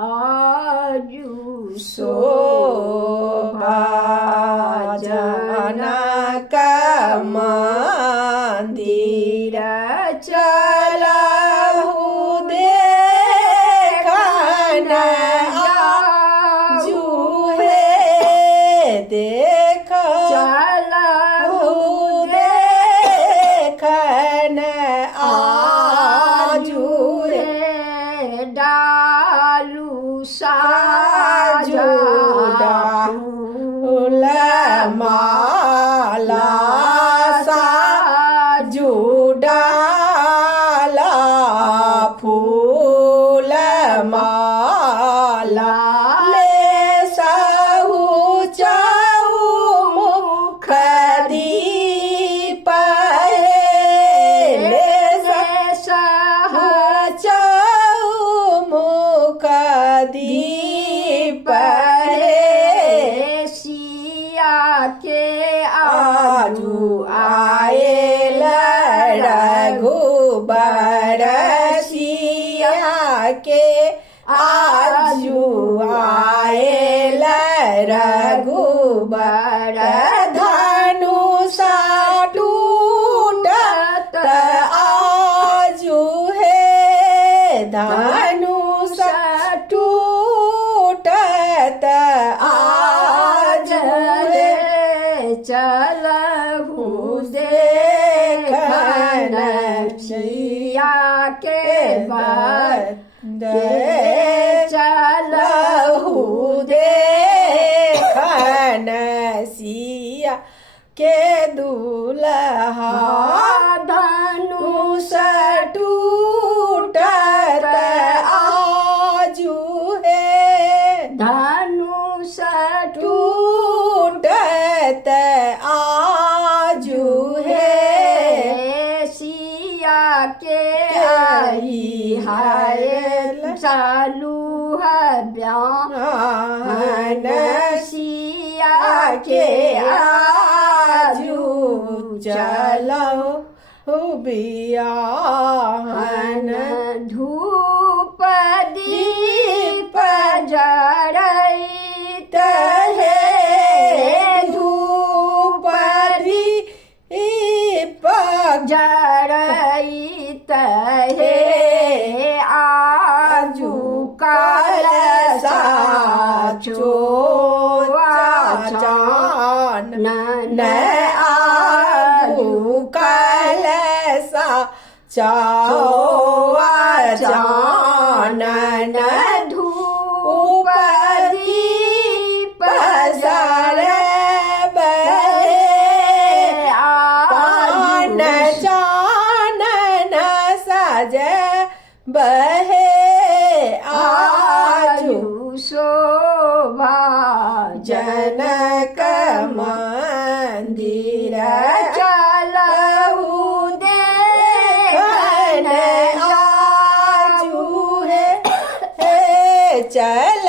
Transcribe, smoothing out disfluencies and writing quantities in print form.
आजू शोभा जनक मंदिर चलहु देखन आजू हे देख चलहु देखन आजू रे डालू साजो फूल माला साजू डाला फूल माला ले सहु चाऊ मुख दीप ले सहु चाऊ मुख दीप सिया के आजू आए रघुबर सिया के आजू आए रघुबर धनुषा टूटत आजू हे धनुषा टूटत आज रे चलहु देखन सिया के बाद चलहु देखन सिया के दूल्हा धनुष टूटत आजू हे धनुष टूटत आजू हे सिया के आई हाय चालू है ब्याहन सिया के आजू चलो बियाहन धूप दीप जड़ैत हे धूप दीप जड़ैत हे आजू कलसा चान न आजू कलसा चानन धूप दीप जरबे पान चानन सज बहे आजू शोभा जनक मंदिर चलहु देखन आजू हे चल